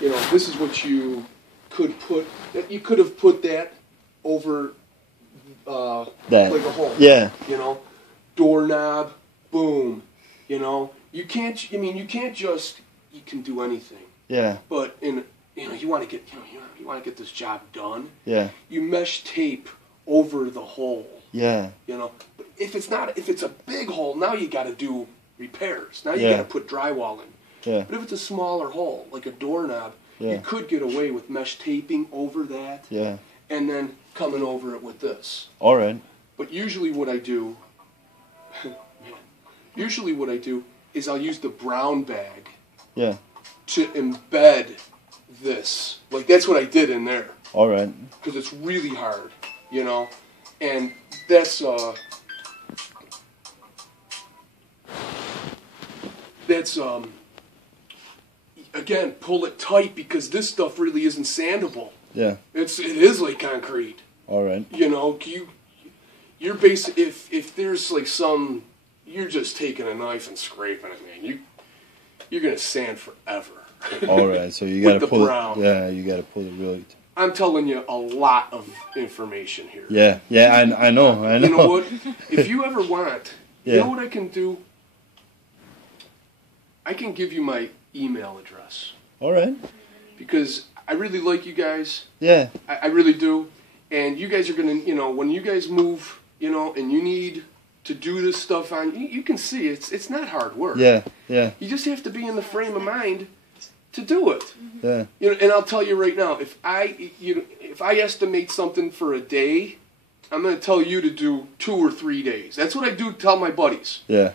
you know, this is what you could put. You could have put that over that like a hole. Yeah. You know, doorknob, boom. You know, you can't. I mean, you can't just. You can do anything. Yeah. But you know, you want to get you want to get this job done. Yeah. You mesh tape over the hole. Yeah. You know, but if it's a big hole, now you got to do repairs. Now you got to put drywall in. Yeah. But if it's a smaller hole, like a doorknob, you could get away with mesh taping over that. Yeah. And then coming over it with this. All right. But usually what I do, is I'll use the brown bag. Yeah. To embed this. Like, that's what I did in there. All right. Because it's really hard, you know. And that's again, pull it tight because this stuff really isn't sandable. Yeah. It is like concrete. All right. You know, you're basic. If there's like some, you're just taking a knife and scraping it, man. You're gonna sand forever. All right. So you gotta pull brown. it. Yeah, you gotta pull it really. I'm telling you a lot of information here. Yeah. Yeah. I know. You know what? If you ever want, you know what I can do? I can give you my email address. All right. Because I really like you guys. Yeah. I really do. And you guys are going to, you know, when you guys move, you know, and you need to do this stuff on, you can see it's not hard work. Yeah. Yeah. You just have to be in the frame of mind to do it. Yeah. You know, and I'll tell you right now, if I estimate something for a day, I'm going to tell you to do 2 or 3 days. That's what I do tell my buddies. Yeah.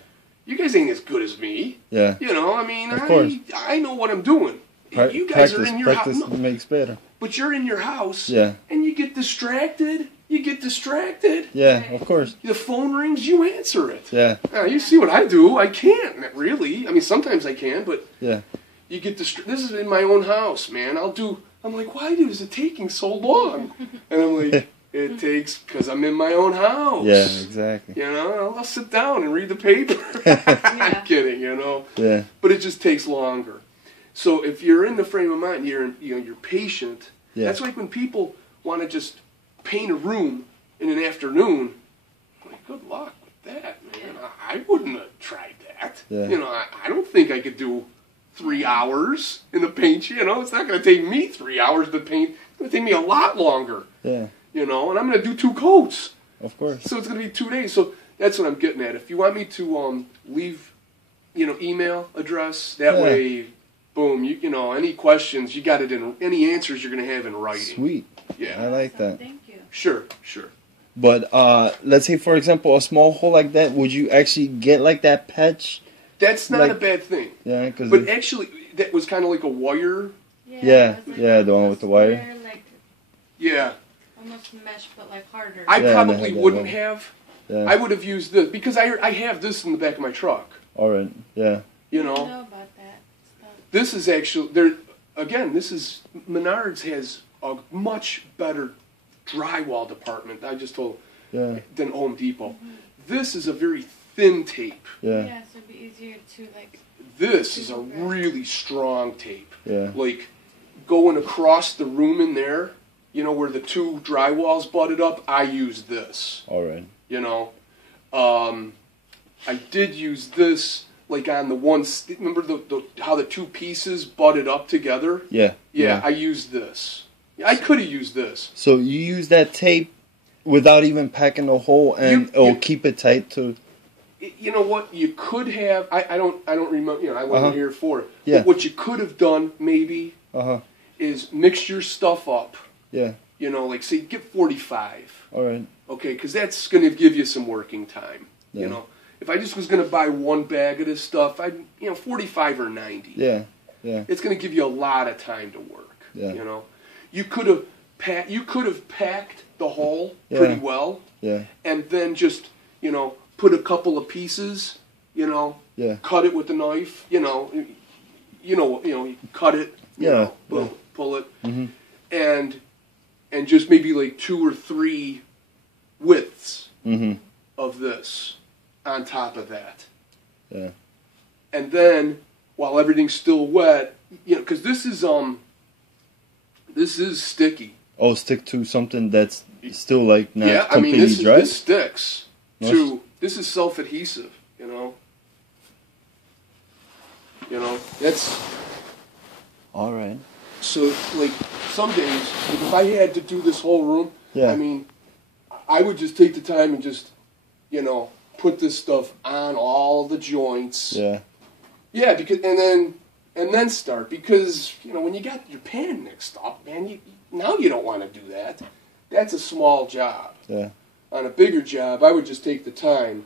You guys ain't as good as me. Yeah. You know, I mean, of course. I know what I'm doing. You guys are in your house. Practice makes better. But you're in your house. Yeah. And you get distracted. Yeah, of course. The phone rings, you answer it. Yeah. You see what I do. I can't, really. I mean, sometimes I can, but yeah. You get this is in my own house, man. I'm like, why is it taking so long? And I'm like, it takes, because I'm in my own house. Yeah, exactly. You know, I'll sit down and read the paper. I'm kidding, you know. Yeah. But it just takes longer. So if you're in the frame of mind, you're patient. Yeah. That's like when people want to just paint a room in an afternoon. I'm like, good luck with that, man. I wouldn't have tried that. Yeah. You know, I don't think I could do 3 hours in the paint. You know, it's not going to take me 3 hours to paint. It's going to take me a lot longer. Yeah. You know, and I'm going to do 2 coats. Of course. So it's going to be 2 days. So that's what I'm getting at. If you want me to leave, you know, email address, that way, boom, you know, any questions, you got it in, any answers you're going to have in writing. Sweet. Yeah. I like that. Thank you. Sure. But let's say, for example, a small hole like that, would you actually get like that patch? That's not a bad thing. Yeah, because. But actually, that was kind of like a wire. Yeah, the one with the wire. Yeah. Almost mesh, but like harder. I probably wouldn't have. Yeah. I would have used this because I have this in the back of my truck. All right. Yeah. You know. I know about that stuff. This is actually there. Again, this is Menards has a much better drywall department. I just told than Home Depot. Mm-hmm. This is a very thin tape. Yeah. Yeah, so it'd be easier to like. This is a really strong tape. Yeah. Like going across the room in there, you know, where the 2 drywalls butted up, I use this. All right. You know, I did use this like on the one. Remember how the 2 pieces butted up together? Yeah. Yeah, I used this. I could have used this. So you use that tape without even packing the hole, and it'll keep it tight to. You know what? You could have. I don't remember. You know, I wasn't here for it. Yeah. But what you could have done maybe is mix your stuff up. Yeah. You know, like say get 45. All right. Okay, because that's going to give you some working time. Yeah. You know, if I just was going to buy one bag of this stuff, 45 or 90. Yeah. Yeah. It's going to give you a lot of time to work. Yeah. You know, you could have packed the hole pretty well. Yeah. And then just put a couple of pieces. Cut it with a knife. You cut it. Pull it. Mm-hmm. And just maybe like 2 or 3 widths of this on top of that. Yeah. And then while everything's still wet, because this is This is sticky. Oh, stick to something that's still like not Yeah, I mean completely dry. this sticks to. This is self-adhesive. You know. That's. All right. So like some days, like, if I had to do this whole room, Yeah. I mean, I would just take the time and just, put this stuff on all the joints. Yeah. Yeah, because and then start because when you got your pan mixed up, man, now you don't want to do that. That's a small job. Yeah. On a bigger job, I would just take the time,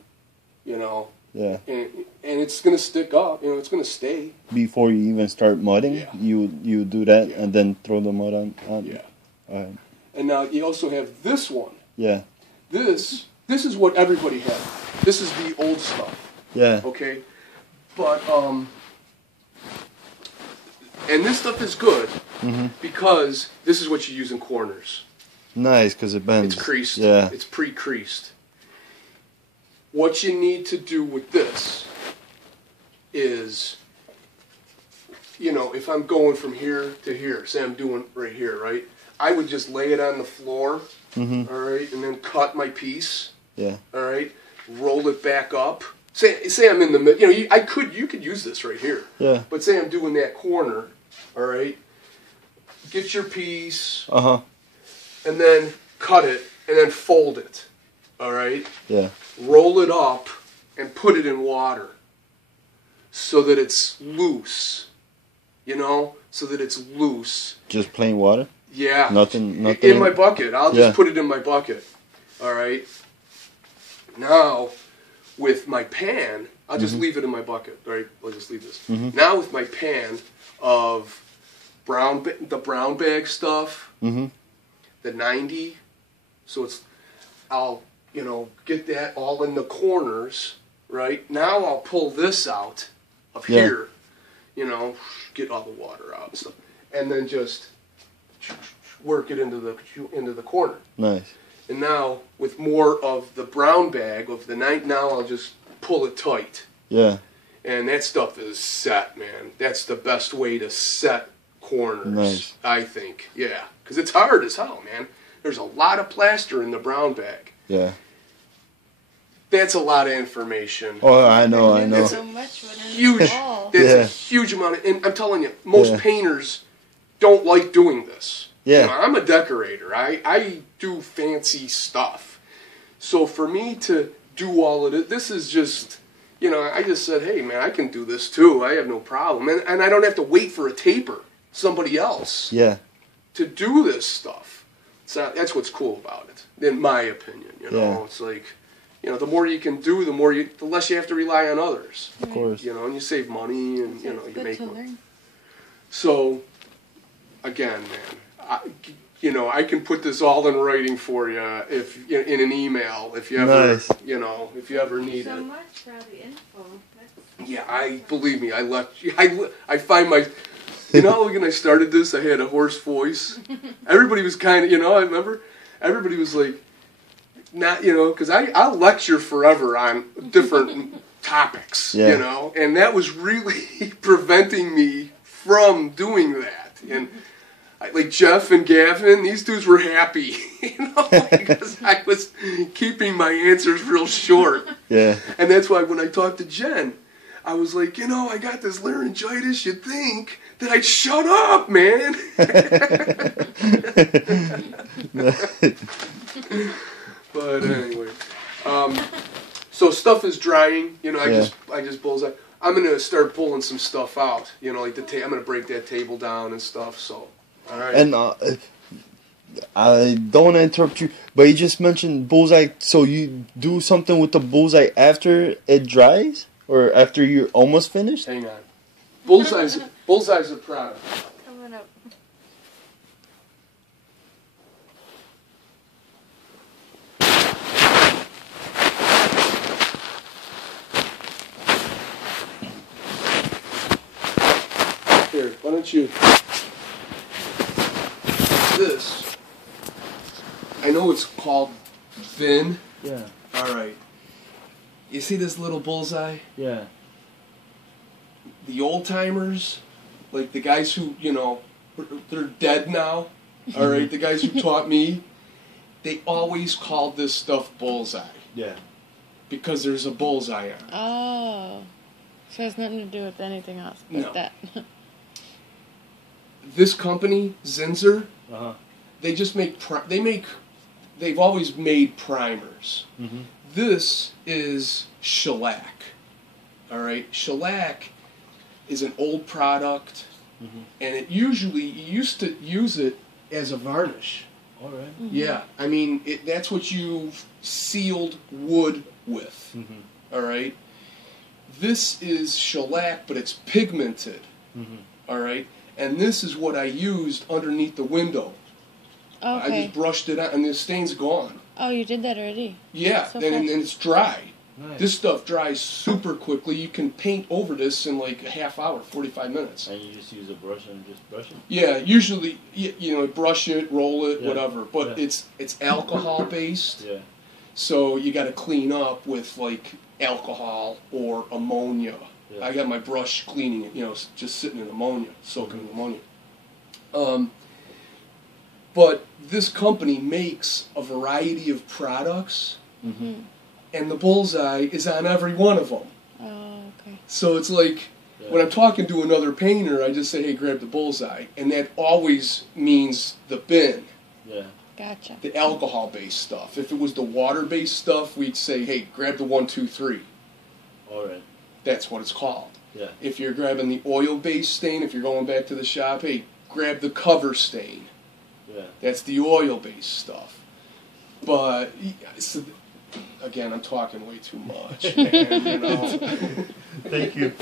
Yeah. and it's gonna stick up. It's gonna stay. Before you even start mudding, Yeah. you do that Yeah. and then throw the mud on. Yeah. All right. And now you also have this one. Yeah. This is what everybody had. This is the old stuff. Yeah. Okay, but and this stuff is good because this is what you use in corners. Nice, because it bends. It's creased. Yeah. It's pre-creased. What you need to do with this is, if I'm going from here to here, say I'm doing right here, right? I would just lay it on the floor, all right, and then cut my piece, Yeah. all right, roll it back up. Say I'm in the middle. You could use this right here. Yeah. But say I'm doing that corner, all right. Get your piece, and then cut it, and then fold it, all right. Yeah. Roll it up and put it in water so that it's loose. So that it's loose. Just plain water. Yeah. Nothing. In my bucket. I'll just Yeah. put it in my bucket. All right. Now, with my pan, I'll just leave it in my bucket. All right. I'll just leave this. Now with my pan of the brown bag stuff, the 90. So I'll get that all in the corners. Right. Now I'll pull this out of here. Get all the water out and stuff, and then just work it into the corner. Nice. And now with more of the brown bag of the night, now I'll just pull it tight. Yeah. And that stuff is set, man. That's the best way to set corners, Nice. I think. Yeah, because it's hard as hell, man. There's a lot of plaster in the brown bag. Yeah. That's a lot of information. Oh, I know. So much within Huge. the wall. That's Yeah. a huge amount of, and I'm telling you, most Yeah. painters don't like doing this. Yeah. I'm a decorator. I do fancy stuff. So for me to do all of it, this is just, I just said, hey, man, I can do this too. I have no problem. And I don't have to wait for a taper, somebody else, Yeah. to do this stuff. So that's what's cool about it, in my opinion. Yeah. It's like, the more you can do, the less you have to rely on others. Of course. And you save money and, So it's you good make to money. learn. So, again, man, I can put this all in writing for you in an email if you ever, Nice. if you ever need So it. much for all the info. That's Yeah, believe me, I find my, when I started this, I had a hoarse voice. Everybody was kind of, I remember, everybody was like, not, because I'll lecture forever on different topics, Yeah. and that was really preventing me from doing that. And like Jeff and Gavin, these dudes were happy, because I was keeping my answers real short. Yeah. And that's why when I talked to Jen, I was like, I got this laryngitis. You'd think that I'd shut up, man. But anyway, so stuff is drying. I just bullseye. I'm gonna start pulling some stuff out. Like I'm gonna break that table down and stuff. So, all right. And I don't want to interrupt you, but you just mentioned bullseye. So you do something with the bullseye after it dries, or after you're almost finished? Hang on. Bullseye's a product. coming up. Here, why don't you? This. I know it's called Vin. Yeah. All right. You see this little bullseye? Yeah. The old timers, like the guys who, they're dead now. All right, the guys who taught me, they always called this stuff bullseye. Yeah. Because there's a bullseye on it. Oh. So it has nothing to do with anything else but No. that. This company, Zinsser, Uh-huh. they just make, they've always made primers. Mm-hmm. This is shellac. All right, shellac is an old product, and it usually, you used to use it as a varnish. All right. Yeah, I mean, that's what you sealed wood with. All right? This is shellac, but it's pigmented. All right? And this is what I used underneath the window. I Okay. just brushed it out, and the stain's gone. Oh, you did that already? Yeah, So and fast. it's dry. Nice. This stuff dries super quickly. You can paint over this in like a half hour, 45 minutes. And you just use a brush and just brush it? Yeah, usually, you know, brush it, roll it, Yeah. whatever. But Yeah. it's alcohol based. Yeah. So you got to clean up with like alcohol or ammonia. Yeah. I got my brush cleaning it, you know, just sitting in ammonia, soaking in ammonia. But this company makes a variety of products, and the bullseye is on every one of them. Oh, okay. So it's like, when I'm talking to another painter, I just say, hey, grab the bullseye. And that always means the bin. Yeah. Gotcha. The alcohol-based stuff. If it was the water-based stuff, we'd say, hey, grab the 1, 2, 3. All right. That's what it's called. Yeah. If you're grabbing the oil-based stain, if you're going back to the shop, hey, grab the cover stain. Yeah. That's the oil-based stuff. But, so, again, I'm talking way too much, man, you know. Thank you.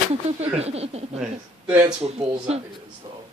Nice. That's what bullseye is, though.